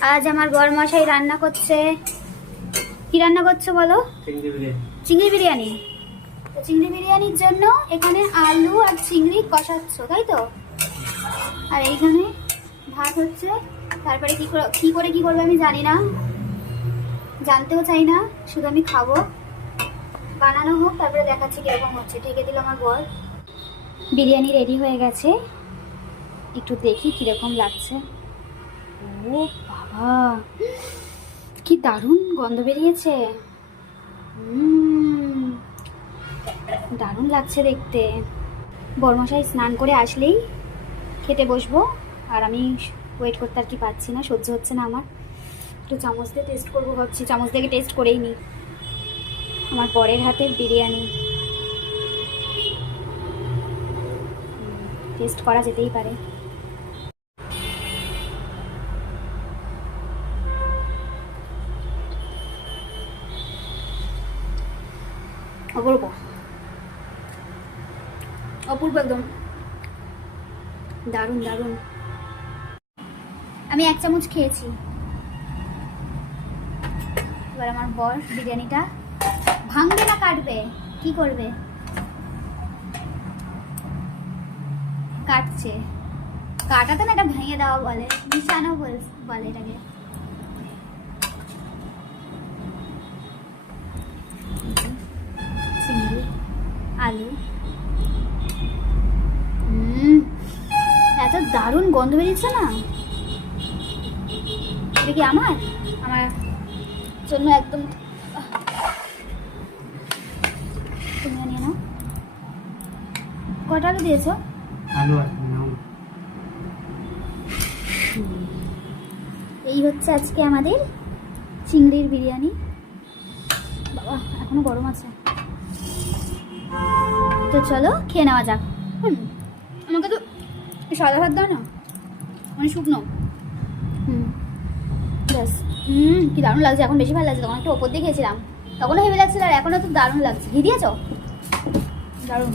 আজ আমার বরমশাই রান্না করছে। কি রান্না করছো বলো? চিংড়ি বিরিয়ানি। তো চিংড়ি বিরিয়ানির জন্য এখানে আলু আর চিংড়ি কষাচ্ছ, তাই তো? আর এইখানে ভাত হচ্ছে। তারপরে কি করবে আমি জানি না, জানতেও চাই না, শুধু আমি খাবো। বানানো হোক, তারপরে দেখাচ্ছি কিরকম হচ্ছে। ঢেকে দিল আমার বর। বিরিয়ানি রেডি হয়ে গেছে, একটু দেখি কিরকম লাগছে। ও বাবা, কি দারুণ গন্ধ বেরিয়েছে। দারুণ লাগছে দেখতে। বরমশাই স্নান করে আসলেই খেতে বসবো। আর আমি ওয়েট করতে আর কি পাচ্ছি না, সহ্য হচ্ছে না আমার। একটু চামচ দিয়ে টেস্ট করবো ভাবছি, চামচ দিয়ে টেস্ট করেই নিই আমার বরের হাতের বিরিয়ানি। টেস্ট করা যেতেই পারে। অপূর্ব, অপূর্ব একদম, দারুণ দারুণ। আমি 1 চামচ খেয়েছি। এবার আমার বর বিরিয়ানিটা ভাঙবে না কাটবে, কি করবে? কাটছে। কাটাতে না, এটা ভেঙে দেওয়া বলে, মিশানো বলে এটাকে। চিংড়ি, আলু, এত দারুণ গন্ধ বেরিয়েছে না। এটা কি আমার জন্য একদম। তুমি নিয়ে নাও। কটা আলু দিয়েছো? আলু আছে নাও। এই হচ্ছে আজকে আমাদের চিংড়ির বিরিয়ানি। বাবা, এখনো গরম আছে। তো চলো খেয়ে নেওয়া যাক। আমাকে তো সাদা ভাত দাও না, মানে শুকনো। ব্যাস। কি দারুণ লাগছে, এখন বেশি ভালো লাগছে। তখন একটু ওপর দিয়ে খেয়েছিলাম, তখনও হেভি লাগছিল, আর এখনও তো দারুণ লাগছে। ঘি দিয়েছো? দারুণ।